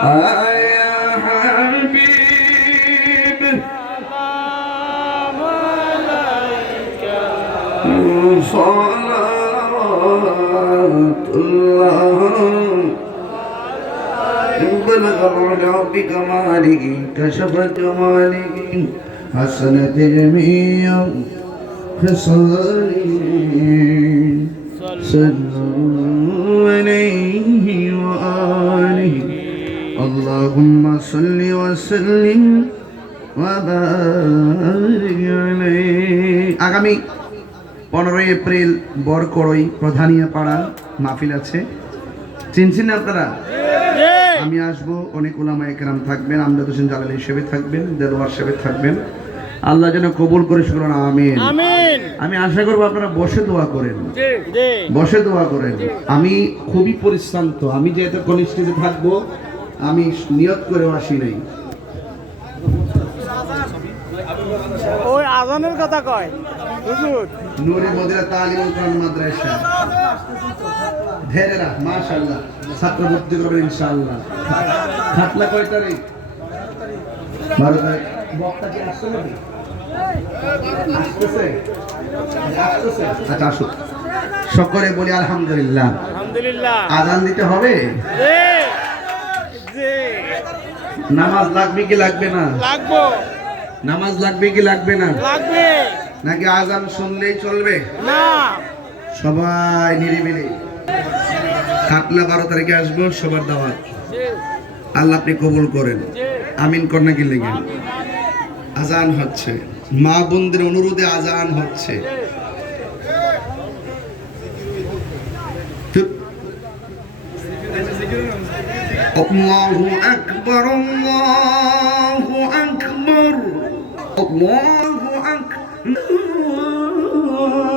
يا حبيب صلوات الله بلغ العلا بكماله كشف جماله حسنت جميع خصاله صلوا عليه وآله اللهم صل وسلم وبارك عليه আগামী 15 এপ্রিল বরকড়ই প্রধানিয়াপাড়া মাহফিল আছে, চিনছেন না আপনারা? আমি আসবো, অনেক উলামায়ে কেরাম থাকবেন, আমজাদ হোসেন জালালী হিসেবে থাকবেন, দেলোয়ার সাহেব থাকবেন। আল্লাহ যেন কবুল করে শুনুন, আমিন আমিন। আমি আশা করব আপনারা বসে দোয়া করেন, বসে দোয়া করেন। আমি খুবই পরিশ্রান্ত, আমি যে এত কনিষ্ঠে থাকবো আমি নিয়ত করে আসি নাই। ওই আজানের কথা কয় হুজুর। নূরে মদিনা তালিমুল কোরআন মাদ্রাসা ধেরেরা মাশাআল্লাহ ছাত্র ভর্তি করবেন ইনশাআল্লাহ। খাতলা কয় তারিখ? 12 তারিখ। বক্তা কি আসছে নাকি? আসতেছে? আসতেছে? আচ্ছা আসুক। সকলে বলি আলহামদুলিল্লাহ। আলহামদুলিল্লাহ। আযান দিতে হবে? জি জি। নামাজ লাগবে কি লাগবে না? লাগবে। নামাজ লাগবে কি লাগবে না? লাগবে। নাকি আযান শুনলেই চলবে? না, সবাই নিরিবিলি। খাতলা 12 তারিখে আসবো, সবার দাওয়াত। আল্লাহ আপনি কবুল করেন, আমিন কন্যা কি লেগে। আজান হচ্ছে, মা বোনদের অনুরোধে আজান হচ্ছে। আল্লাহু আকবার, আল্লাহু আকবার, আল্লাহু আকবার।